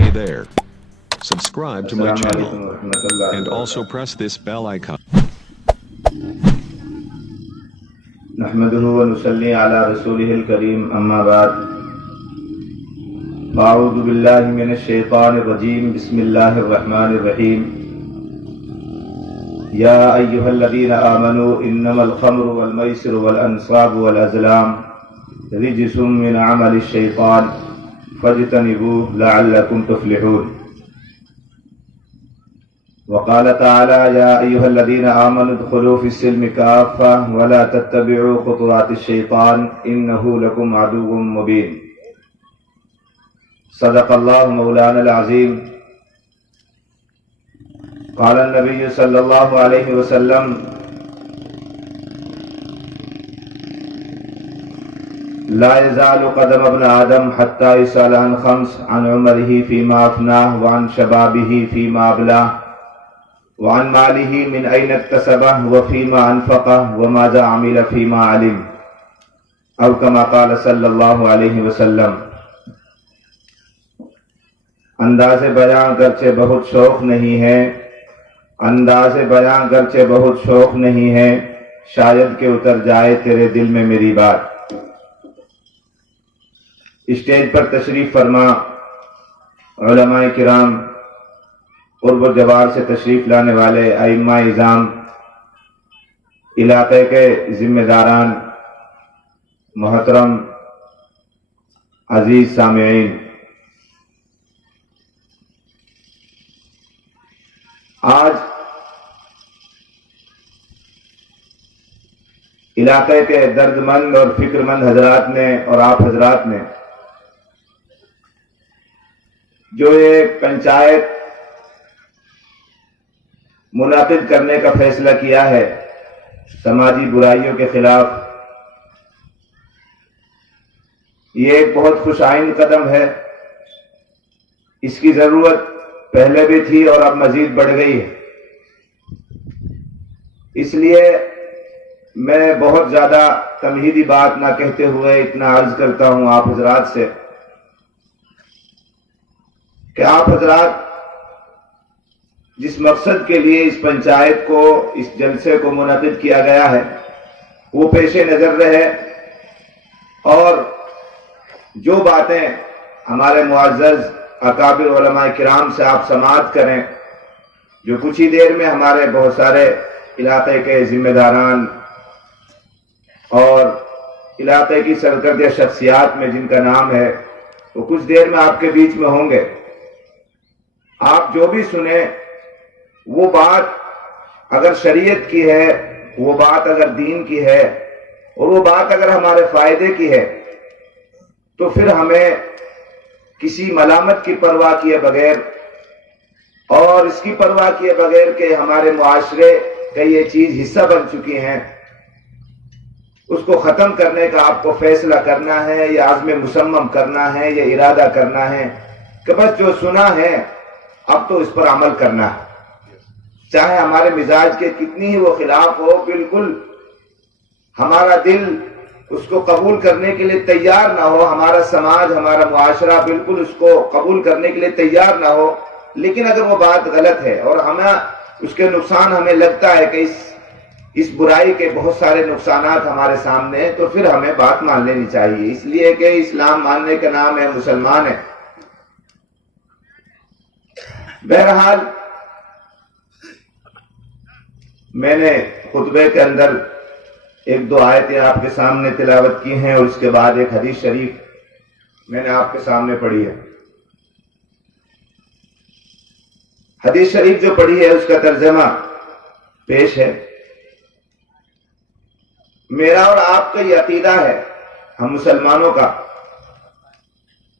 Hey there. Subscribe to my السلام channel علیکم ورحمۃ اللہ and also وبرکاتہ. press this bell icon. نحمده ونصلي على رسوله الكريم اما بعد. اعوذ باللہ من الشیطان الرجیم. بسم اللہ الرحمن الرحیم. یا ایہا الذین آمنوا انما الخمر والمیسر والانصاب والازلام رجس من عمل الشیطان فاجتنبوه لعلکم تفلحون. وقال تعالى يا أيها الذين آمنوا ادخلوا في السلم كافة ولا تتبعوا خطوات الشيطان إنه لكم عدو مبين. صدق الله مولانا العظيم. قال النبي صلى الله عليه وسلم لا يزال قدم ابن آدم حتى يسأل عن خمس: عن عمره فيما أفناه، وعن شبابه فيما أبلاه، وعن ماله من أين اكتسبه، وفيما أنفقه، وماذا عمل فيما علم، أو كما قال صلی اللہ علیہ وسلم. انداز بیاں گرچہ بہت شوق نہیں ہے، انداز بیاں گرچہ بہت شوق نہیں ہے، شاید کہ اتر جائے تیرے دل میں میری بات. اسٹیج پر تشریف فرما علماء کرام، قرب و جوار سے تشریف لانے والے ائمہ اعظام، علاقے کے ذمہ داران، محترم عزیز سامعین، آج علاقے کے درد مند اور فکر مند حضرات نے اور آپ حضرات نے جو یہ پنچایت منعقد کرنے کا فیصلہ کیا ہے سماجی برائیوں کے خلاف، یہ ایک بہت خوش آئند قدم ہے. اس کی ضرورت پہلے بھی تھی اور اب مزید بڑھ گئی ہے. اس لیے میں بہت زیادہ تمہیدی بات نہ کہتے ہوئے اتنا عرض کرتا ہوں آپ حضرات سے کہ آپ حضرات جس مقصد کے لیے اس پنچایت کو، اس جلسے کو منعقد کیا گیا ہے، وہ پیش نظر رہے، اور جو باتیں ہمارے معزز اکابر علماء کرام سے آپ سماعت کریں، جو کچھ ہی دیر میں ہمارے بہت سارے علاقے کے ذمہ داران اور علاقے کی سرکردہ شخصیات میں جن کا نام ہے وہ کچھ دیر میں آپ کے بیچ میں ہوں گے. آپ جو بھی سنیں وہ بات اگر شریعت کی ہے، وہ بات اگر دین کی ہے، اور وہ بات اگر ہمارے فائدے کی ہے، تو پھر ہمیں کسی ملامت کی پرواہ کیے بغیر اور اس کی پرواہ کیے بغیر کہ ہمارے معاشرے کا یہ چیز حصہ بن چکی ہیں، اس کو ختم کرنے کا آپ کو فیصلہ کرنا ہے، یا عزم مصمم کرنا ہے، یا ارادہ کرنا ہے کہ بس جو سنا ہے اب تو اس پر عمل کرنا ہے. چاہے ہمارے مزاج کے کتنی ہی وہ خلاف ہو، بالکل ہمارا دل اس کو قبول کرنے کے لیے تیار نہ ہو، ہمارا سماج، ہمارا معاشرہ بالکل اس کو قبول کرنے کے لیے تیار نہ ہو، لیکن اگر وہ بات غلط ہے اور ہمیں اس کے نقصان ہمیں لگتا ہے کہ اس برائی کے بہت سارے نقصانات ہمارے سامنے ہیں، تو پھر ہمیں بات مان لینی چاہیے. اس لیے کہ اسلام ماننے کا نام ہے مسلمان ہے. بہرحال میں نے خطبے کے اندر ایک دو آیتیں آپ کے سامنے تلاوت کی ہیں، اور اس کے بعد ایک حدیث شریف میں نے آپ کے سامنے پڑھی ہے. حدیث شریف جو پڑھی ہے اس کا ترجمہ پیش ہے. میرا اور آپ کا یہ عقیدہ ہے ہم مسلمانوں کا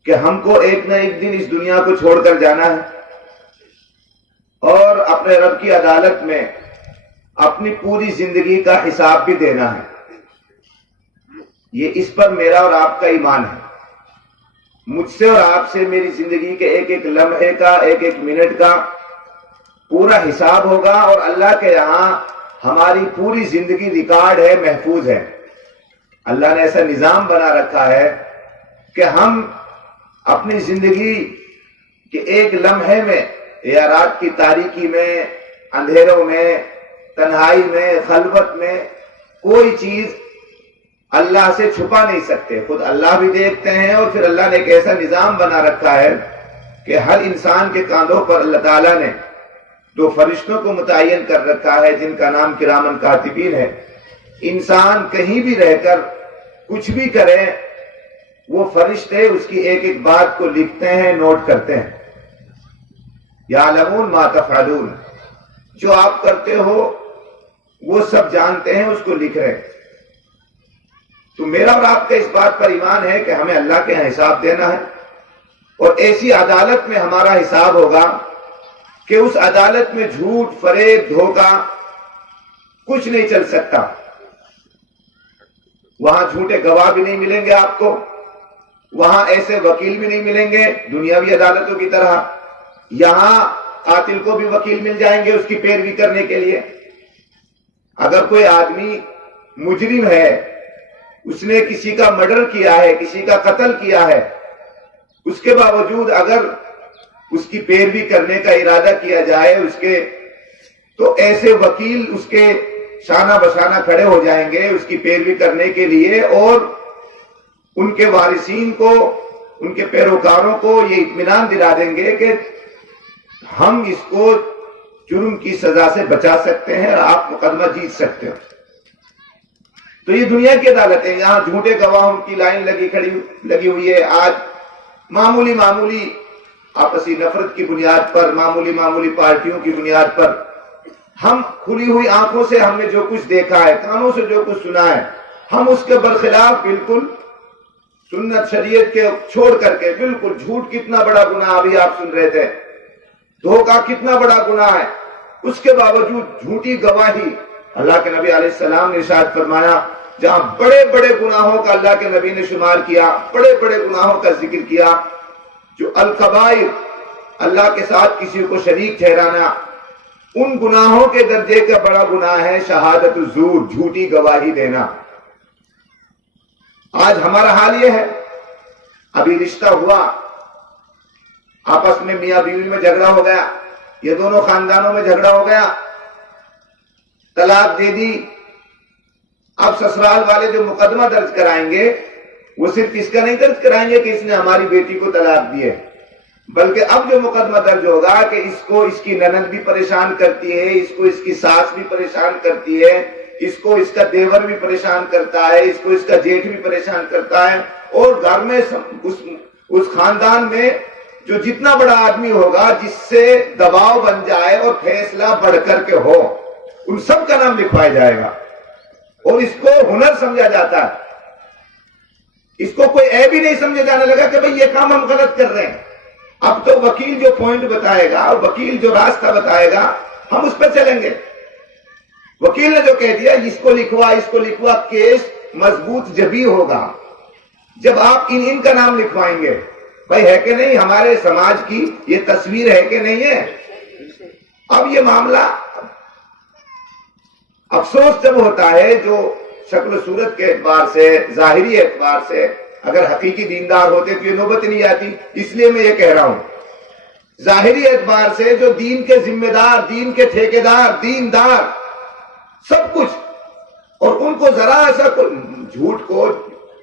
کہ ہم کو ایک نہ ایک دن اس دنیا کو چھوڑ کر جانا ہے، اور اپنے رب کی عدالت میں اپنی پوری زندگی کا حساب بھی دینا ہے. یہ اس پر میرا اور آپ کا ایمان ہے. مجھ سے اور آپ سے میری زندگی کے ایک ایک لمحے کا، ایک ایک منٹ کا پورا حساب ہوگا، اور اللہ کے یہاں ہماری پوری زندگی ریکارڈ ہے، محفوظ ہے. اللہ نے ایسا نظام بنا رکھا ہے کہ ہم اپنی زندگی کہ ایک لمحے میں یا رات کی تاریکی میں، اندھیروں میں، تنہائی میں، خلوت میں کوئی چیز اللہ سے چھپا نہیں سکتے. خود اللہ بھی دیکھتے ہیں، اور پھر اللہ نے ایک ایسا نظام بنا رکھا ہے کہ ہر انسان کے کاندھوں پر اللہ تعالیٰ نے 2 فرشتوں کو متعین کر رکھا ہے جن کا نام کرامن کاتبین ہے. انسان کہیں بھی رہ کر کچھ بھی کرے، وہ فرشتے اس کی ایک ایک بات کو لکھتے ہیں، نوٹ کرتے ہیں. یعلمون ما تفعلون، جو آپ کرتے ہو وہ سب جانتے ہیں، اس کو لکھ رہے ہیں. تو میرا اور آپ کا اس بات پر ایمان ہے کہ ہمیں اللہ کے یہاں حساب دینا ہے، اور ایسی عدالت میں ہمارا حساب ہوگا کہ اس عدالت میں جھوٹ، فریب، دھوکہ کچھ نہیں چل سکتا. وہاں جھوٹے گواہ بھی نہیں ملیں گے آپ کو، وہاں ایسے وکیل بھی نہیں ملیں گے دنیاوی عدالتوں کی طرح. یہاں قاتل کو بھی وکیل مل جائیں گے اس کی پیروی کرنے کے لیے. اگر کوئی آدمی مجرم ہے، اس نے کسی کا مرڈر کیا ہے، کسی کا قتل کیا ہے، اس کے باوجود اگر اس کی پیروی کرنے کا ارادہ کیا جائے اس کے، تو ایسے وکیل اس کے شانہ بشانہ کھڑے ہو جائیں گے اس کی پیروی کرنے کے لیے، اور ان کے وارثین کو، ان کے پیروکاروں کو یہ اطمینان دلا دیں گے کہ ہم اس کو جرم کی سزا سے بچا سکتے ہیں اور آپ مقدمہ جیت سکتے ہو. تو یہ دنیا کی عدالتیں، یہاں جھوٹے گواہوں کی لائن لگی ہوئی ہے. آج معمولی آپسی نفرت کی بنیاد پر، معمولی پارٹیوں کی بنیاد پر ہم کھلی ہوئی آنکھوں سے ہم نے جو کچھ دیکھا ہے، کانوں سے جو کچھ سنا ہے، ہم اس کے برخلاف بالکل سنت شریعت کے چھوڑ کر کے بالکل جھوٹ کتنا بڑا گناہ، ابھی آپ سن رہے تھے، دھوکہ کتنا بڑا گناہ ہے، اس کے باوجود جھوٹی گواہی. اللہ کے نبی علیہ السلام نے ارشاد فرمایا، جہاں بڑے بڑے گناہوں کا اللہ کے نبی نے شمار کیا، بڑے بڑے گناہوں کا ذکر کیا، جو الکبائر، اللہ کے ساتھ کسی کو شریک ٹھہرانا، ان گناہوں کے درجے کا بڑا گناہ ہے شہادت الزور، جھوٹی گواہی دینا. آج ہمارا حال یہ ہے، ابھی رشتہ ہوا، آپس میں میاں بیوی میں جھگڑا ہو گیا، یہ دونوں خاندانوں میں جھگڑا ہو گیا، طلاق دے دی. اب سسرال والے جو مقدمہ درج کرائیں گے وہ صرف اس کا نہیں درج کرائیں گے کہ اس نے ہماری بیٹی کو طلاق دی ہے، بلکہ اب جو مقدمہ درج ہوگا کہ اس کو اس کی نند بھی پریشان کرتی ہے، اس کو اس کی ساس بھی پریشان کرتی ہے، اس کو اس کا دیور بھی پریشان کرتا ہے، اس کو اس کا جیٹھ بھی پریشان کرتا ہے، اور گھر میں اس خاندان میں جو جتنا بڑا آدمی ہوگا جس سے دباؤ بن جائے اور فیصلہ بڑھ کر کے ہو، ان سب کا نام لکھوایا جائے گا. اور اس کو ہنر سمجھا جاتا ہے، اس کو کوئی عیب ہی نہیں سمجھا جانے لگا کہ بھئی یہ کام ہم غلط کر رہے ہیں. اب تو وکیل جو پوائنٹ بتائے گا، وکیل جو راستہ بتائے گا، ہم اس پہ چلیں گے. وکیل نے جو کہہ دیا اس کو لکھوا، کیس مضبوط جبھی ہوگا جب آپ ان کا نام لکھوائیں گے. بھائی ہے کہ نہیں، ہمارے سماج کی یہ تصویر ہے کہ نہیں ہے. اب یہ معاملہ افسوس جب ہوتا ہے جو شکل و صورت کے اعتبار سے، ظاہری اعتبار سے اگر حقیقی دیندار ہوتے تو یہ نوبت نہیں آتی. اس لیے میں یہ کہہ رہا ہوں، ظاہری اعتبار سے جو دین کے ذمہ دار، دین کے ٹھیکیدار، دیندار، سب کچھ، اور ان کو ذرا ایسا جھوٹ کو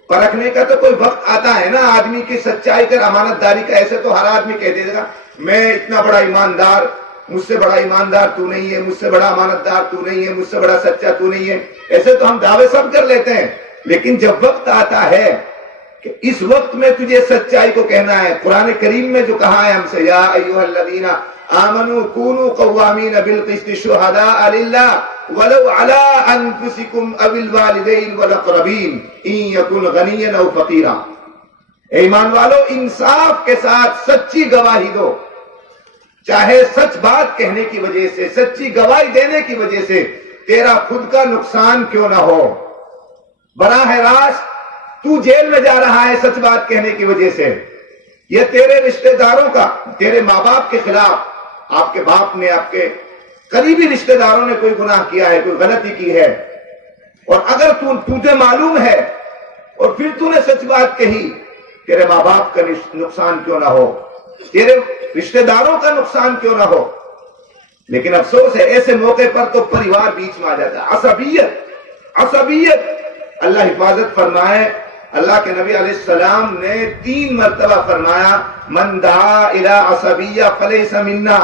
پرکھنے کا تو کوئی وقت آتا ہے نا، آدمی کی سچائی کا، امانت داری کا. ایسے تو ہر آدمی کہہ دے گا میں اتنا بڑا ایماندار، مجھ سے بڑا ایماندار تو نہیں ہے، مجھ سے بڑا امانت دار تو نہیں ہے، مجھ سے بڑا سچا تو نہیں ہے. ایسے تو ہم دعوے سب کر لیتے ہیں، لیکن جب وقت آتا ہے کہ اس وقت میں تجھے سچائی کو کہنا ہے، قرآن کریم میں جو کہا ہے ہم سے، یا ایھا الذین آمنوا کونوا قوامین بالقسط شہداء للہ ولو علی انفسکم او الوالدین والاقربین ان یکن غنیا او فقیرا. اے ایمان والو، انصاف کے ساتھ سچی گواہی دو، چاہے سچ بات کہنے کی وجہ سے، سچی گواہی دینے کی وجہ سے تیرا خود کا نقصان کیوں نہ ہو. براہ راست تو جیل میں جا رہا ہے سچ بات کہنے کی وجہ سے، یہ تیرے رشتہ داروں کا، تیرے ماں باپ کے خلاف، آپ کے باپ نے، آپ کے قریبی رشتہ داروں نے کوئی گناہ کیا ہے، کوئی غلطی کی ہے، اور اگر تجھے معلوم ہے اور پھر تو نے سچ بات کہی، تیرے ماں باپ کا نقصان کیوں نہ ہو، تیرے رشتہ داروں کا نقصان کیوں نہ ہو، لیکن افسوس ہے ایسے موقع پر تو پریوار بیچ میں آ جاتا ہے. عصبیت اللہ حفاظت فرمائے. اللہ کے نبی علیہ السلام نے 3 مرتبہ فرمایا من دعا الی عصبیہ فلیس منا،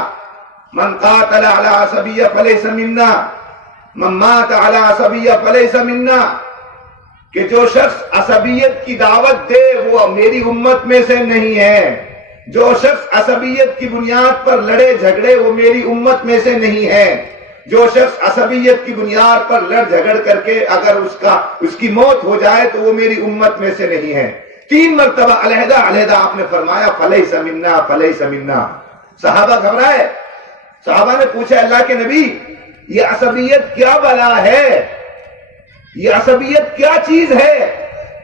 من قاتل علی عصبیہ فلیس منا، من مات علی عصبیہ فلیس منا، کہ جو شخص عصبیت کی دعوت دے وہ میری امت میں سے نہیں ہے. جو شخص عصبیت کی بنیاد پر لڑے جھگڑے وہ میری امت میں سے نہیں ہے. جو شخص عصبیت کی بنیاد پر لڑ جھگڑ کر کے اگر اس کی موت ہو جائے تو وہ میری امت میں سے نہیں ہے. 3 مرتبہ علیحدہ علیحدہ آپ نے فرمایا فلیس منا فلیس منا. صحابہ گھبرائے. صحابہ نے پوچھا اللہ کے نبی یہ عصبیت کیا بلا ہے، یہ عصبیت کیا چیز ہے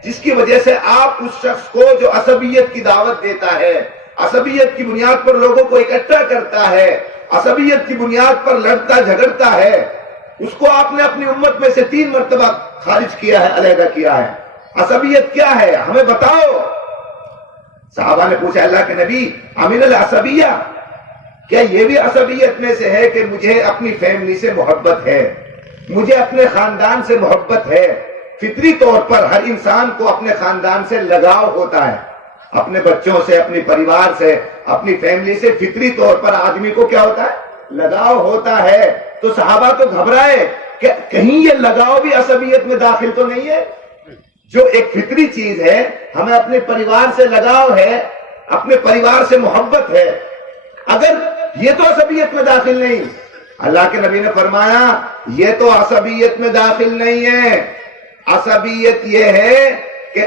جس کی وجہ سے آپ اس شخص کو جو عصبیت کی دعوت دیتا ہے، عصبیت کی بنیاد پر لوگوں کو اکٹھا کرتا ہے، عصبیت کی بنیاد پر لڑتا جھگڑتا ہے، اس کو آپ نے اپنی امت میں سے 3 مرتبہ خارج کیا ہے، علیحدہ کیا ہے. عصبیت کیا ہے ہمیں بتاؤ. صحابہ نے پوچھا اللہ کے نبی امن العصبیہ، کیا یہ بھی عصبیت میں سے ہے کہ مجھے اپنی فیملی سے محبت ہے، مجھے اپنے خاندان سے محبت ہے. فطری طور پر ہر انسان کو اپنے خاندان سے لگاؤ ہوتا ہے، اپنے بچوں سے، اپنی پریوار سے، اپنی فیملی سے فطری طور پر آدمی کو کیا ہوتا ہے، لگاؤ ہوتا ہے. تو صحابہ تو گھبرائے کہ کہیں یہ لگاؤ بھی عصبیت میں داخل تو نہیں ہے. جو ایک فطری چیز ہے، ہمیں اپنے پریوار سے لگاؤ ہے، اپنے پریوار سے محبت ہے، اگر یہ تو عصبیت میں داخل نہیں. اللہ کے نبی نے فرمایا یہ تو عصبیت میں داخل نہیں ہے. عصبیت یہ ہے کہ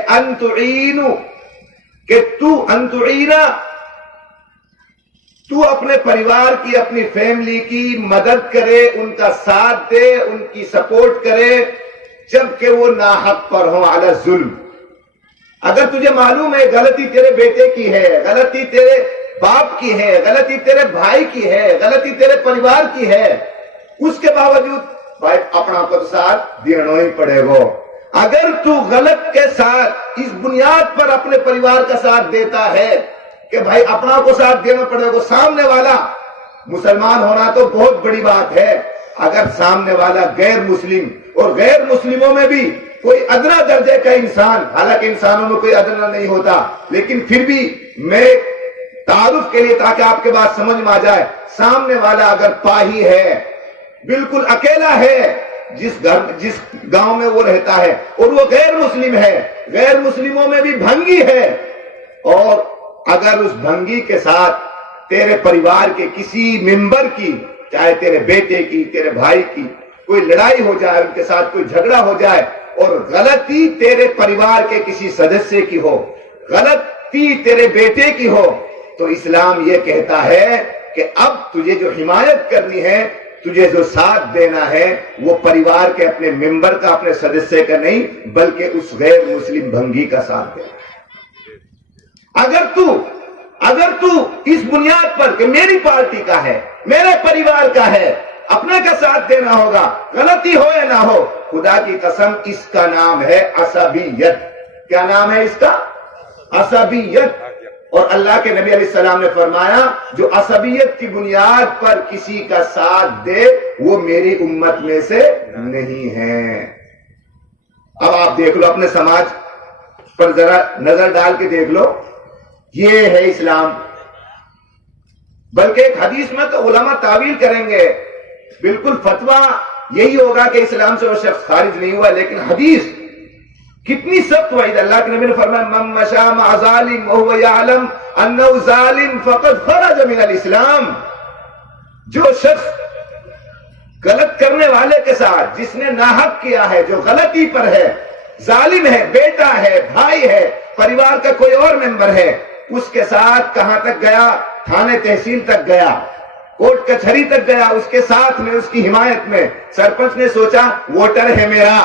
تو اپنے پریوار کی، اپنی فیملی کی مدد کرے، ان کا ساتھ دے، ان کی سپورٹ کرے جبکہ وہ ناحق پر ہوں، علی الظلم. اگر تجھے معلوم ہے غلطی تیرے بیٹے کی ہے، غلطی تیرے باپ کی ہے، غلطی تیرے بھائی کی ہے، غلطی تیرے پریوار کی ہے، اس کے باوجود بھائی اپنا کو ساتھ دینا ہی پڑے گا. اگر تو غلط کے ساتھ اس بنیاد پر اپنے پریوار کا ساتھ دیتا ہے کہ بھائی اپنا کو ساتھ دینا پڑے گا، سامنے والا مسلمان ہونا تو بہت بڑی بات ہے، اگر سامنے والا غیر مسلم اور غیر مسلموں میں بھی کوئی ادنا درجے کا انسان، حالانکہ انسانوں میں کوئی ادنا نہیں ہوتا، لیکن پھر بھی میں تعارف کے لیے تاکہ آپ کے بات سمجھ میں آ جائے، سامنے والا اگر پاہی ہے، بالکل اکیلا ہے، جس گاؤں میں وہ رہتا ہے اور وہ غیر مسلم ہے، غیر مسلموں میں بھی بھنگی ہے، اور اگر اس بھنگی کے ساتھ تیرے پریوار کے کسی ممبر کی، چاہے تیرے بیٹے کی، تیرے بھائی کی کوئی لڑائی ہو جائے، ان کے ساتھ کوئی جھگڑا ہو جائے اور غلطی تیرے پریوار کے کسی سدسیہ کی ہو، غلطی تیرے بیٹے کی ہو، تو اسلام یہ کہتا ہے کہ اب تجھے جو حمایت کرنی ہے، تجھے جو ساتھ دینا ہے، وہ پریوار کے اپنے ممبر کا، اپنے سدسیہ کا نہیں، بلکہ اس غیر مسلم بھنگی کا ساتھ دینا ہے. اگر تو اس بنیاد پر کہ میری پارٹی کا ہے، میرے پریوار کا ہے، اپنے کا ساتھ دینا ہوگا، غلطی ہو یا نہ ہو، خدا کی قسم اس کا نام ہے عصبیت. کیا نام ہے اس کا؟ عصبیت. اور اللہ کے نبی علیہ السلام نے فرمایا جو عصبیت کی بنیاد پر کسی کا ساتھ دے وہ میری امت میں سے نہیں ہے. اب آپ دیکھ لو اپنے سماج پر ذرا نظر ڈال کے دیکھ لو، یہ ہے اسلام. بلکہ ایک حدیث میں تو علماء تعویل کریں گے، بالکل فتویٰ یہی ہوگا کہ اسلام سے وہ شخص خارج نہیں ہوا، لیکن حدیث کتنی سخت وعید. اللہ کے نبی نے فرمایا من مشى مع ظالم وهو يعلم انه ظالم فقد خرج من الاسلام. جو شخص غلط کرنے والے کے ساتھ، جس نے ناحق کیا ہے، جو غلطی پر ہے، ظالم ہے، بیٹا ہے، بھائی ہے، پریوار کا کوئی اور ممبر ہے، اس کے ساتھ کہاں تک گیا؟ تھانے تحصیل تک گیا، کورٹ کچہری تک گیا، اس کے ساتھ میں، اس کی حمایت میں. سرپنچ نے سوچا ووٹر ہے میرا،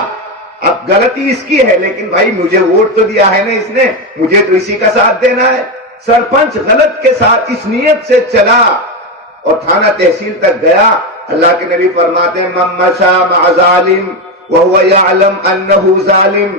اب غلطی اس کی ہے لیکن بھائی مجھے ووٹ تو دیا ہے نا اس نے، مجھے تو اسی کا ساتھ دینا ہے. سرپنچ غلط کے ساتھ اس نیت سے چلا اور تھانہ تحصیل تک گیا. اللہ کے نبی فرماتے ہیں من مشى مع ظالم وهو يعلم انه ظالم.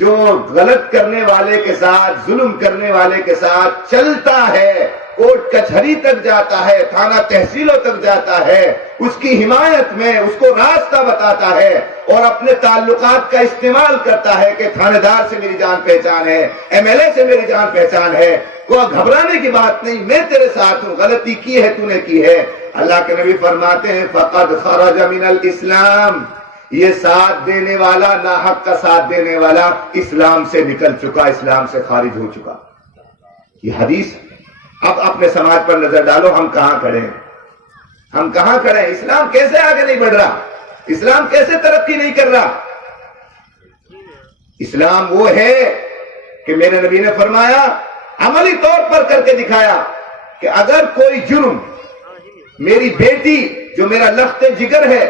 جو غلط کرنے والے کے ساتھ، ظلم کرنے والے کے ساتھ چلتا ہے کوٹ کچہری تک جاتا ہے، تھانہ تحصیلوں تک جاتا ہے، اس کی حمایت میں اس کو راستہ بتاتا ہے اور اپنے تعلقات کا استعمال کرتا ہے کہ تھانے دار سے میری جان پہچان ہے، ایم ایل اے سے میری جان پہچان ہے، کوئی گھبرانے کی بات نہیں، میں تیرے ساتھ ہوں، غلطی کی ہے تو نے کی ہے۔ اللہ کے نبی فرماتے ہیں فقد خرج من الاسلام، یہ ساتھ دینے والا، ناحق کا ساتھ دینے والا اسلام سے نکل چکا، اسلام سے خارج ہو چکا۔ یہ حدیث۔ اب اپنے سماج پر نظر ڈالو، ہم کہاں کھڑے ہیں؟ ہم کہاں کھڑے ہیں؟ اسلام کیسے آگے نہیں بڑھ رہا؟ اسلام کیسے ترقی نہیں کر رہا؟ اسلام وہ ہے کہ میرے نبی نے فرمایا، عملی طور پر کر کے دکھایا کہ اگر کوئی جرم میری بیٹی جو میرا لخت جگر ہے،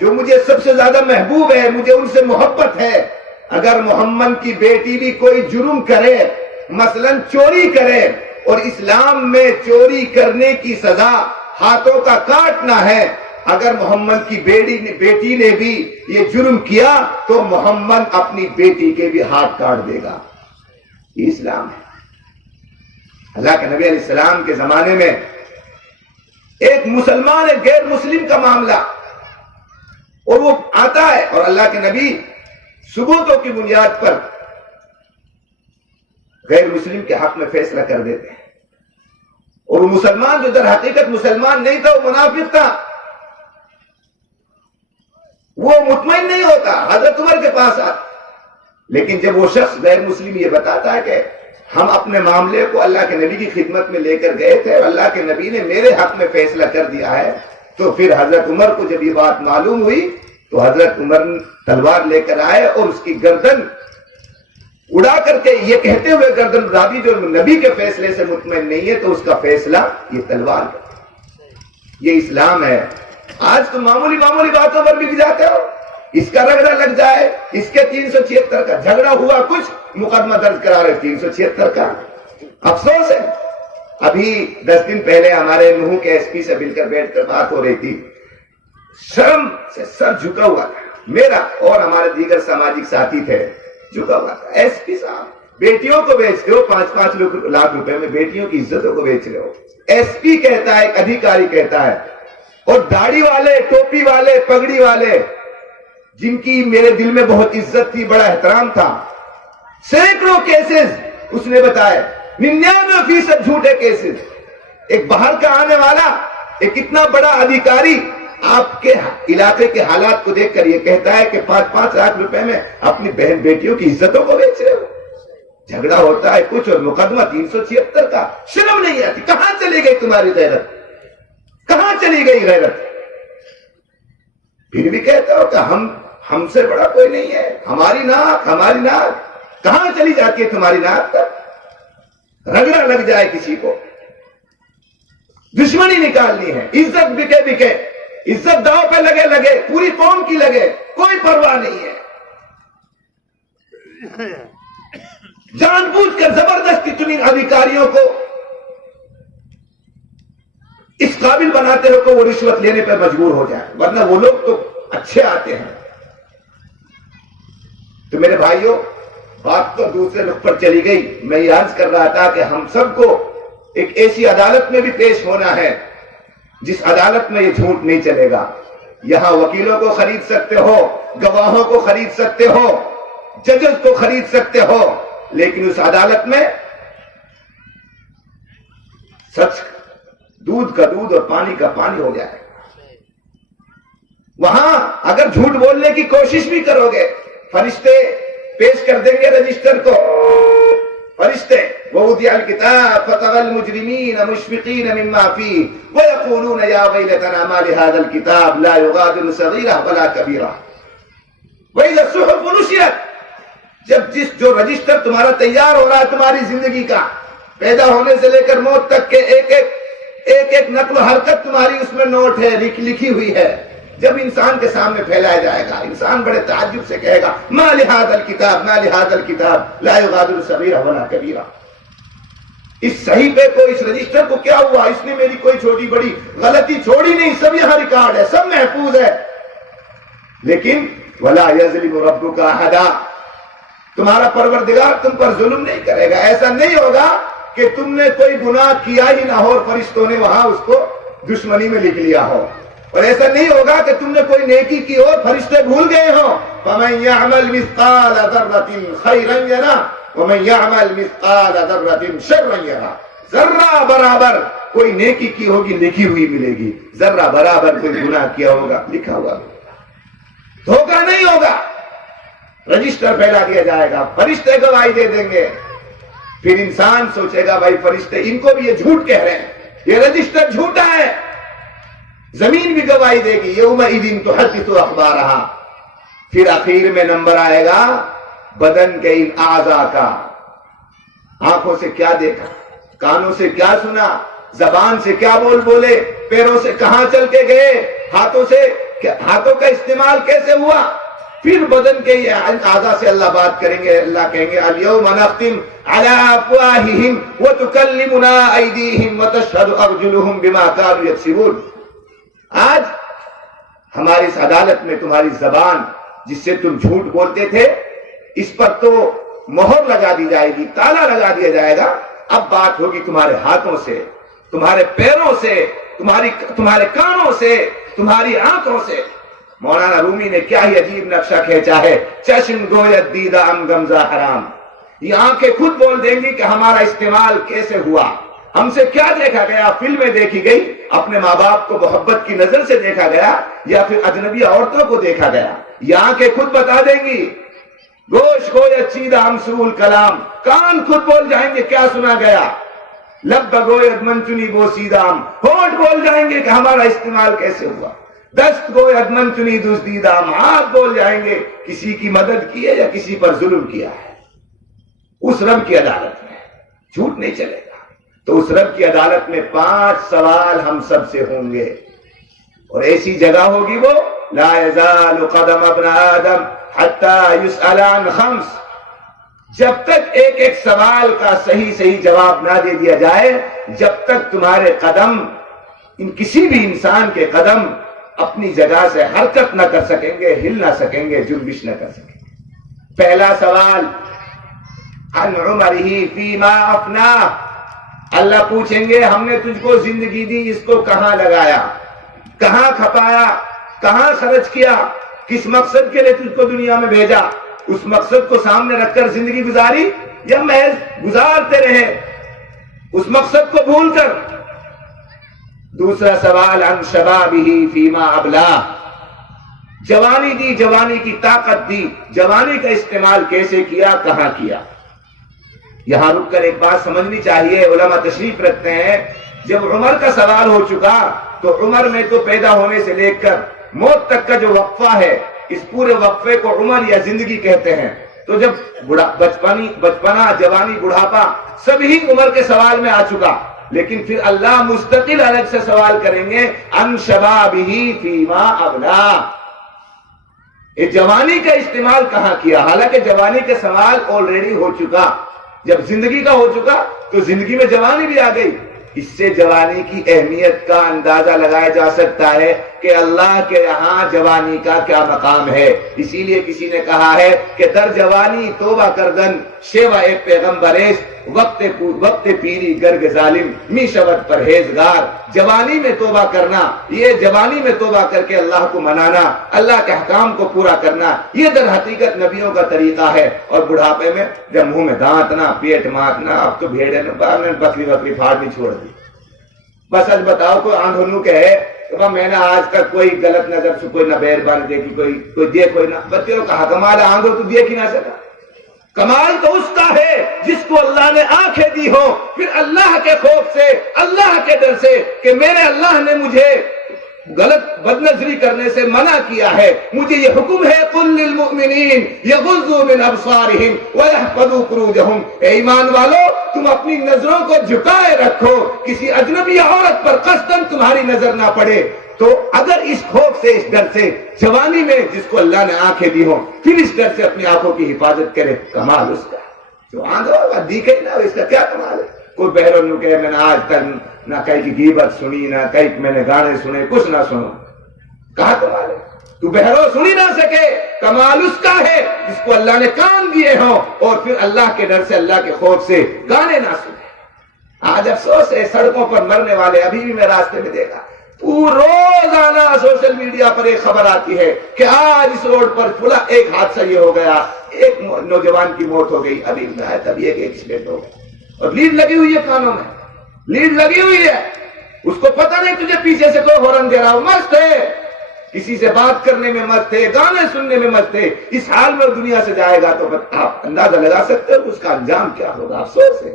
جو مجھے سب سے زیادہ محبوب ہے، مجھے ان سے محبت ہے، اگر محمد کی بیٹی بھی کوئی جرم کرے، مثلا چوری کرے، اور اسلام میں چوری کرنے کی سزا ہاتھوں کا کاٹنا ہے، اگر محمد کی بیٹی نے بھی یہ جرم کیا تو محمد اپنی بیٹی کے بھی ہاتھ کاٹ دے گا۔ یہ اسلام ہے۔ اللہ کے نبی علیہ السلام کے زمانے میں ایک مسلمان ایک غیر مسلم کا معاملہ، اور وہ آتا ہے اور اللہ کے نبی ثبوتوں کی بنیاد پر غیر مسلم کے حق میں فیصلہ کر دیتے ہیں، اور وہ مسلمان جو در حقیقت مسلمان نہیں تھا، وہ منافق تھا، وہ مطمئن نہیں ہوتا، حضرت عمر کے پاس آتا، لیکن جب وہ شخص غیر مسلم یہ بتاتا ہے کہ ہم اپنے معاملے کو اللہ کے نبی کی خدمت میں لے کر گئے تھے اور اللہ کے نبی نے میرے حق میں فیصلہ کر دیا ہے، تو پھر حضرت عمر کو جب یہ بات معلوم ہوئی تو حضرت عمر تلوار لے کر آئے اور اس کی گردن اڑا کر کے یہ کہتے ہوئے گردن دابی، جو نبی کے فیصلے سے مطمئن نہیں ہے تو اس کا فیصلہ یہ تلوار کرتے۔ یہ اسلام ہے۔ آج تو معمولی باتوں پر بک جاتے ہو، اس کا رگڑا لگ جائے، اس کے 376 کا جھگڑا ہوا، کچھ مقدمہ درج کرا رہے 376 کا۔ افسوس ہے، ابھی 10 دن پہلے ہمارے نوح کے ایس پی سے مل کر بیٹھ کر بات ہو رہی تھی، شرم سے سر جھکا ہوا تھا میرا اور ہمارے دیگر سماجک ساتھی تھے، جھکا ہوا تھا۔ ایس پی صاحب بیٹیوں کو بیچتے ہو، 5-5 لاکھ روپے میں بیٹیوں کی عزتوں کو بیچ رہے ہو۔ ایس پی کہتا ہے، ایک ادھیکاری کہتا ہے، اور داڑھی والے، ٹوپی والے، پگڑی والے، جن کی میرے دل میں بہت عزت تھی، بڑا احترام تھا، سینکڑوں کیسز اس نے بتائے، 99% جھوٹے کیسز۔ ایک باہر کا آنے والا، ایک اتنا بڑا ادھیکاری آپ کے علاقے کے حالات کو دیکھ کر یہ کہتا ہے کہ 5-5 لاکھ روپے میں اپنی بہن بیٹیوں کی عزتوں کو بیچ رہے ہو۔ جھگڑا ہوتا ہے کچھ اور مقدمہ 376 کا۔ شرم نہیں آتی؟ کہاں چلی گئی تمہاری غیرت؟ کہاں چلی گئی غیرت؟ پھر بھی کہتے ہو کہ ہم سے بڑا کوئی نہیں ہے، ہماری ناک کہاں چلی جاتی ہے تمہاری ناک تک؟ رگڑا لگ جائے کسی کو، دشمنی نکالنی ہے، عزت بکے، عزت داؤ پہ لگے، پوری قوم کی لگے، کوئی پرواہ نہیں ہے۔ جان بوجھ کر زبردستی تم ان ادھیکاریوں کو اس قابل بناتے ہو کہ وہ رشوت لینے پہ مجبور ہو جائے، ورنہ وہ لوگ تو اچھے آتے ہیں۔ تو میرے بھائیوں، بات تو دوسرے رخ پر چلی گئی۔ میں یہ عرض کر رہا تھا کہ ہم سب کو ایک ایسی عدالت میں بھی پیش ہونا ہے جس عدالت میں یہ جھوٹ نہیں چلے گا۔ یہاں وکیلوں کو خرید سکتے ہو، گواہوں کو خرید سکتے ہو، ججز کو خرید سکتے ہو، لیکن اس عدالت میں سچ، دودھ کا دودھ اور پانی کا پانی ہو جائے۔ وہاں اگر جھوٹ بولنے کی کوشش بھی کرو گے، فرشتے پیش کر دیں گے رجسٹر کو، فرشتے وَوُضِعَ الْكِتَابُ فَتَرَى الْمُجْرِمِينَ مُشْفِقِينَ مِمَّا فِيهِ وَيَقُولُونَ يَا وَيْلَتَنَا مَا لِهَذَا الْكِتَابِ لَا يُغَادِرُ صَغِيرَةً وَلَا كَبِيرَةً وَإِذَا الصُّحُفُ نُشِرَتْ، جب جو رجسٹر تمہارا تیار ہو رہا ہے تمہاری زندگی کا، پیدا ہونے سے لے کر موت تک کے ایک نقل و حرکت تمہاری اس میں نوٹ ہے، لکھی ہوئی ہے، جب انسان کے سامنے پھیلایا جائے گا، انسان بڑے تعجب سے کہے گا ما لہذا الکتاب، ما لہذا الکتاب لا یغادر صغیرہ ولا کبیرہ۔ اس صحیفے کو، اس رجسٹر کو کیا ہوا؟ اس نے میری کوئی چھوٹی بڑی غلطی چھوڑی نہیں، سب یہاں ریکارڈ ہے، سب محفوظ ہے۔ لیکن ولا یظلم ربک احدا، تمہارا پروردگار تم پر ظلم نہیں کرے گا۔ ایسا نہیں ہوگا کہ تم نے کوئی گناہ کیا ہی نہ ہو اور فرشتوں نے وہاں اس کو دشمنی میں لکھ لیا ہو، اور ایسا نہیں ہوگا کہ تم نے کوئی نیکی کی اور فرشتے بھول گئے ہوں۔ فَمَن يَعْمَلْ مِثْقَالَ ذَرَّةٍ خَيْرًا يَرَهُ وَمَن يَعْمَلْ مِثْقَالَ ذَرَّةٍ شَرًّا يَرَهُ۔ ذرہ برابر کوئی نیکی کی ہوگی لکھی ہوئی ملے گی، ذرہ برابر کوئی گناہ کیا ہوگا لکھا ہوا ہوگا۔ دھوکہ نہیں ہوگا، رجسٹر پھیلا دیا جائے گا، فرشتے گواہی دے دیں گے، پھر انسان سوچے گا بھائی فرشتے ان کو بھی یہ جھوٹ کہہ رہے ہیں، یہ رجسٹر جھوٹا ہے۔ زمین بھی گواہی دے گی، یومئذ تحدث اخبارہا۔ پھر اخیر میں نمبر آئے گا بدن کے ان اعضاء کا، آنکھوں سے کیا دیکھا، کانوں سے کیا سنا، زبان سے کیا بول بولے، پیروں سے کہاں چل کے گئے، ہاتھوں کا استعمال کیسے ہوا۔ پھر بدن کے یہ اعضاء سے اللہ بات کریں گے، اللہ کہیں گے الیوم نختم علی افواہہم وتکلمنا ایدیہم وتشہد ارجلہم بما کانوا یکسبون۔ آج ہماری اس عدالت میں تمہاری زبان جس سے تم جھوٹ بولتے تھے اس پر تو مہر لگا دی جائے گی، تالا لگا دیا جائے گا۔ اب بات ہوگی تمہارے ہاتھوں سے، تمہارے پیروں سے، تمہارے کانوں سے، تمہاری آنکھوں سے۔ مولانا رومی نے کیا ہی عجیب نقشہ کھینچا ہے، چشم گوید دیدہ ام گمزہ حرام۔ یہ آنکھیں خود بول دیں گی کہ ہمارا استعمال کیسے ہوا، ہم سے کیا دیکھا گیا، فلمیں دیکھی گئی، اپنے ماں باپ کو محبت کی نظر سے دیکھا گیا یا پھر اجنبی عورتوں کو دیکھا گیا، یہ آنکھیں خود بتا دیں گی۔ گوش گوید چیدہ ہمسرول کلام، کان خود بول جائیں گے کیا سنا گیا۔ لب گوید منچنی بوسیدام، ہونٹ بول جائیں گے کہ ہمارا استعمال کیسے ہوا۔ دست گوید منچنی دزدیدام، ہاتھ بول جائیں گے کسی کی مدد کی ہے یا کسی پر ظلم کیا ہے۔ اس رب کی عدالت میں جھوٹ نہیں چلے گا، تو اس رب کی عدالت میں 5 سوال ہم سب سے ہوں گے، اور ایسی جگہ ہوگی وہ لا یزال قدم ابن آدم حتی یسأل عن 5، جب تک ایک ایک سوال کا صحیح جواب نہ دے دیا جائے، جب تک تمہارے قدم، ان کسی بھی انسان کے قدم اپنی جگہ سے حرکت نہ کر سکیں گے، ہل نہ سکیں گے، جنبش نہ کر سکیں گے۔ پہلا سوال عن عمرہ فیما افناہ، اللہ پوچھیں گے ہم نے تجھ کو زندگی دی، اس کو کہاں لگایا، کہاں کھپایا، کہاں خرچ کیا، کس مقصد کے لیے تجھ کو دنیا میں بھیجا، اس مقصد کو سامنے رکھ کر زندگی گزاری یا محض گزارتے رہے اس مقصد کو بھول کر۔ دوسرا سوال عن شبابہ فیما ابلاہ، جوانی دی، جوانی کی طاقت دی، جوانی کا استعمال کیسے کیا، کہاں کیا۔ یہاں رک کر ایک بات سمجھنی چاہیے، علماء تشریف رکھتے ہیں جب عمر کا سوال ہو چکا تو عمر میں تو پیدا ہونے سے لے کر موت تک کا جو وقفہ ہے، اس پورے وقفے کو عمر یا زندگی کہتے ہیں۔ تو جب بچپنا، جوانی، بڑھاپا سبھی عمر کے سوال میں آ چکا، لیکن پھر اللہ مستقل الگ سے سوال کریں گے ان شبابہ فیما ابلاہ، یہ جوانی کا استعمال کہاں کیا۔ حالانکہ جوانی کا سوال آلریڈی ہو چکا، جب زندگی کا ہو چکا تو زندگی میں جوانی بھی آ گئی۔ اس سے جوانی کی اہمیت کا اندازہ لگایا جا سکتا ہے کہ اللہ کے یہاں جوانی کا کیا مقام ہے۔ اسی لیے کسی نے کہا ہے کہ در جوانی توبہ کردن شیوہ پیغمبریش، وقت پیری گرگ ظالم می شود پرہیزگار۔ جوانی میں توبہ کرنا، یہ جوانی میں توبہ کر کے اللہ کو منانا، اللہ کے حکام کو پورا کرنا، یہ در حقیقت نبیوں کا طریقہ ہے۔ اور بڑھاپے میں جب منہ میں دانتنا، پیٹ مارنا، اب تو بھیڑ بکری پھاڑنی چھوڑ دی۔ بس آج بتاؤ کوئی آندھنو کہ ہے کہ میں نے آج تک کوئی غلط نظر سے کوئی نہ مہربانی دیکھی، کوئی دیکھو نہ، بچوں کہا کمال آنکھوں تو دیکھ ہی نہ سکا۔ کمال تو اس کا ہے جس کو اللہ نے آنکھیں دی ہو، پھر اللہ کے خوف سے، اللہ کے ڈر سے کہ میرے اللہ نے مجھے غلط بد نظری کرنے سے منع کیا ہے، مجھے یہ حکم ہے قل للمؤمنین یغضوا من ابصارہم ویحفظوا فروجہم، اے ایمان والو تم اپنی نظروں کو جھکائے رکھو، کسی اجنبی عورت پر قصداً تمہاری نظر نہ پڑے۔ تو اگر اس خوف سے، اس ڈر سے جوانی میں جس کو اللہ نے آنکھیں دی ہوں، پھر اس ڈر سے اپنی آنکھوں کی حفاظت کرے، کمال اس کا جو آنکھوں دیکھے نا، اس کا کیا کمال ہے۔ کوئی بہروں نے کہ میں نے آج تک نہ کہیں کی غیبت سنی، نہ کہیں میں نے گانے سنے، کچھ نہ سنو، کہاں کمال ہے؟ تو بہروں سنی نہ سکے، کمال اس کا ہے جس کو اللہ نے کان دیے ہوں اور پھر اللہ کے ڈر سے، اللہ کے خوف سے گانے نہ سنے۔ آج افسوس ہے سڑکوں پر مرنے والے ابھی بھی میں راستے میں دیکھا روزانہ سوشل میڈیا پر ایک خبر آتی ہے کہ آج اس روڈ پر فلاں ایک حادثہ یہ ہو گیا, ایک نوجوان کی موت ہو گئی, ابھی تب ایک ایکسیڈنٹ ہو گیا اور لیڈ لگی ہوئی ہے کانوں میں, لیڈ لگی ہوئی ہے, اس کو پتہ نہیں تجھے پیچھے سے کوئی ہارن دے رہا ہو, مست ہے, کسی سے بات کرنے میں مست ہے, گانے سننے میں مست ہے, اس حال میں دنیا سے جائے گا تو آپ اندازہ لگا سکتے ہو اس کا انجام کیا ہوگا. افسوس ہے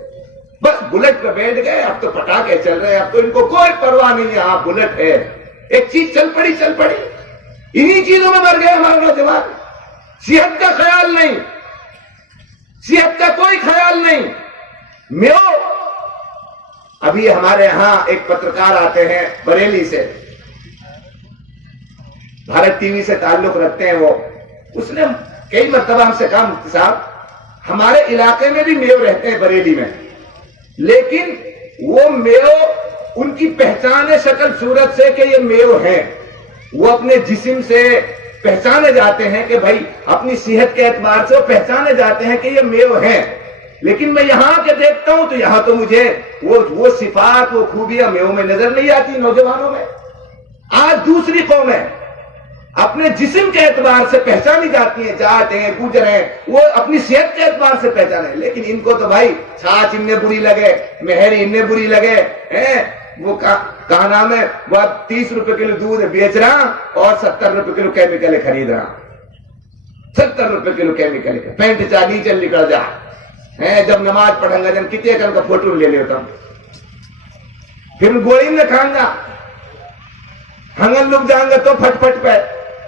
بس بلٹ پہ بیٹھ گئے, اب تو پٹاخے چل رہے ہیں, اب تو ان کو کوئی پرواہ نہیں ہے, ہاں بلٹ ہے, ایک چیز چل پڑی, انہی چیزوں میں مر گئے ہمارے نوجوان. صحت کا خیال نہیں, صحت کا کوئی خیال نہیں. میو ابھی ہمارے ہاں ایک پترکار آتے ہیں بریلی سے, بھارت ٹی وی سے تعلق رکھتے ہیں, وہ اس نے کئی مرتبہ ہم سے کہا مفتی صاحب ہمارے علاقے میں بھی میو رہتے ہیں بریلی میں, لیکن وہ میو ان کی پہچان ہے شکل صورت سے کہ یہ میو ہیں, وہ اپنے جسم سے پہچانے جاتے ہیں کہ بھائی اپنی صحت کے اعتبار سے وہ پہچانے جاتے ہیں کہ یہ میو ہیں. لیکن میں یہاں کے دیکھتا ہوں تو یہاں تو مجھے وہ صفات وہ خوبیاں میو میں نظر نہیں آتی نوجوانوں میں. آج دوسری قومیں اپنے جسم کے اعتبار سے پہچانی جاتی ہیں, جاٹ ہیں, گوجر ہیں, وہ اپنی صحت کے اعتبار سے پہچانے, لیکن ان کو تو بھائی چھاچ انہیں بری لگے, مہری انہیں بری لگے, وہ کہا نام ہے وہ 30 روپے کلو دودھ بیچ رہا اور 70 روپے کلو کیمیکل خرید رہا, 70 روپے کلو کیمیکل, پینٹ چالی چل نکل جا, جب نماز پڑھیں گا جب کتنے کن کا فوٹو لے لیتا ہوں, پھر گوئی میں کھائیں گا, ہنگل لگ جائیں گے تو پھٹ پھٹ پہ,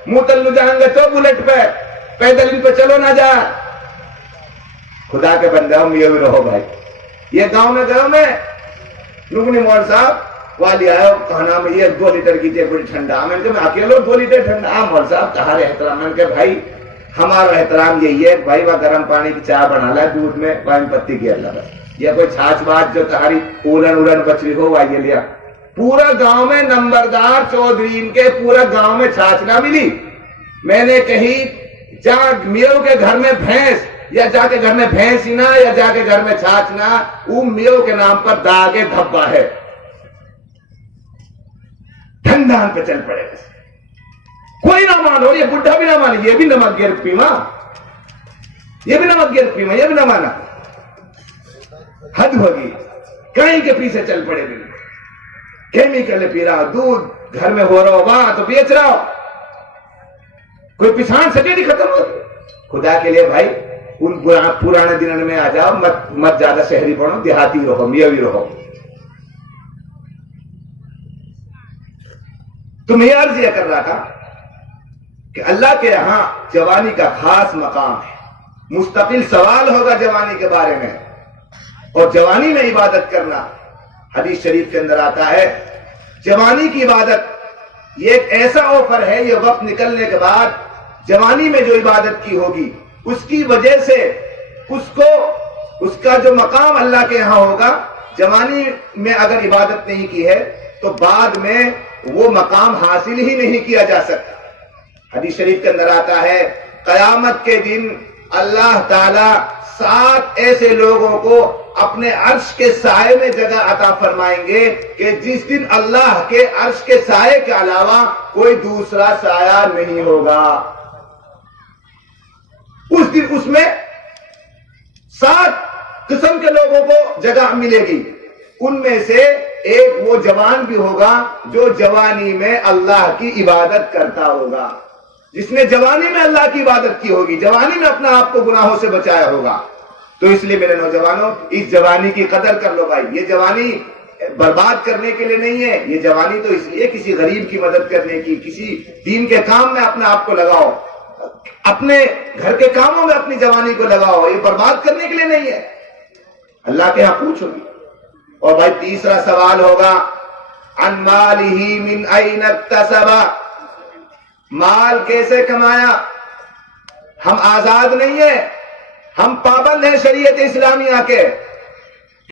موتل لگ جائیں گے تو بلٹ پہ, پیدل ان پہ چلو نہ جا. خدا کے بندے ہم یہ بھی رہو بھائی. یہ گاؤں میں گئے میں لگنی مول صاحب والی آئے, کہنا میں یہ 2 لیٹر کی تھی بڑی ٹھنڈا, میں کہ میں اکیلو 2 لیٹر ٹھنڈا. مول صاحب تہارے احترام, میں کہ بھائی ہمارا احترام یہی ہے بھائی وہ گرم پانی کی چائے بنا لا دودھ میں وائن پتی کی اللہ بس, یہ کوئی چھاچ بات جو تہاری اولن بچری ہو وائیے لیا. پورا گاؤں میں نمبردار چودھری کے پورا گاؤں میں چھاچ نہ ملی. میں نے کہیں جا میو کے گھر میں بھینس یا جا کے گھر میں بھینس ہی نہ یا جا کے گھر میں چھاچ نہ, وہ میو کے نام پر داغے دھبا ہے, ٹھنڈان پہ چل پڑے بس. کوئی نہ مانو, یہ بڈھا بھی نہ مانے, یہ بھی نمک گرد پیما, یہ بھی نمک گرد پیما, یہ بھی نہ مانا, حد ہوگی. کہیں کے پیچھے چل پڑے بھی, کیمیکل پی رہا, دودھ گھر میں ہو رہا ہو وہاں تو بیچ رہا ہو, کوئی پچھان سکے نہیں ختم ہو. خدا کے لیے بھائی ان پرانے دنوں میں آ جاؤ, مت زیادہ شہری بنو, دیہاتی رہو, میوی رہو. تو میں عرض یہ کر رہا تھا کہ اللہ کے یہاں جوانی کا خاص مقام ہے, مستقل سوال ہوگا جوانی کے بارے میں, اور جوانی میں عبادت کرنا. حدیث شریف کے اندر آتا ہے جوانی کی عبادت یہ ایک ایسا آفر ہے, یہ وقت نکلنے کے بعد جوانی میں جو عبادت کی ہوگی اس کی وجہ سے اس کا جو مقام اللہ کے یہاں ہوگا, جوانی میں اگر عبادت نہیں کی ہے تو بعد میں وہ مقام حاصل ہی نہیں کیا جا سکتا. حدیث شریف کے اندر آتا ہے قیامت کے دن اللہ تعالی 7 ایسے لوگوں کو اپنے عرش کے سائے میں جگہ عطا فرمائیں گے کہ جس دن اللہ کے عرش کے سائے کے علاوہ کوئی دوسرا سایہ نہیں ہوگا. اس دن اس میں 7 قسم کے لوگوں کو جگہ ملے گی. ان میں سے ایک وہ جوان بھی ہوگا جو جوانی میں اللہ کی عبادت کرتا ہوگا, جس نے جوانی میں اللہ کی عبادت کی ہوگی, جوانی میں اپنا آپ کو گناہوں سے بچایا ہوگا. تو اس لیے میرے نوجوانوں اس جوانی کی قدر کر لو بھائی. یہ جوانی برباد کرنے کے لیے نہیں ہے, یہ جوانی تو اس لیے کسی غریب کی مدد کرنے کی, کسی دین کے کام میں اپنا آپ کو لگاؤ, اپنے گھر کے کاموں میں اپنی جوانی کو لگاؤ, یہ برباد کرنے کے لیے نہیں ہے. اللہ کے ہاں پوچھو گی. اور بھائی تیسرا سوال ہوگا عن مالہ من این اکتسب, مال کیسے کمایا. ہم آزاد نہیں ہیں, ہم پابند ہیں شریعت اسلامیہ کے.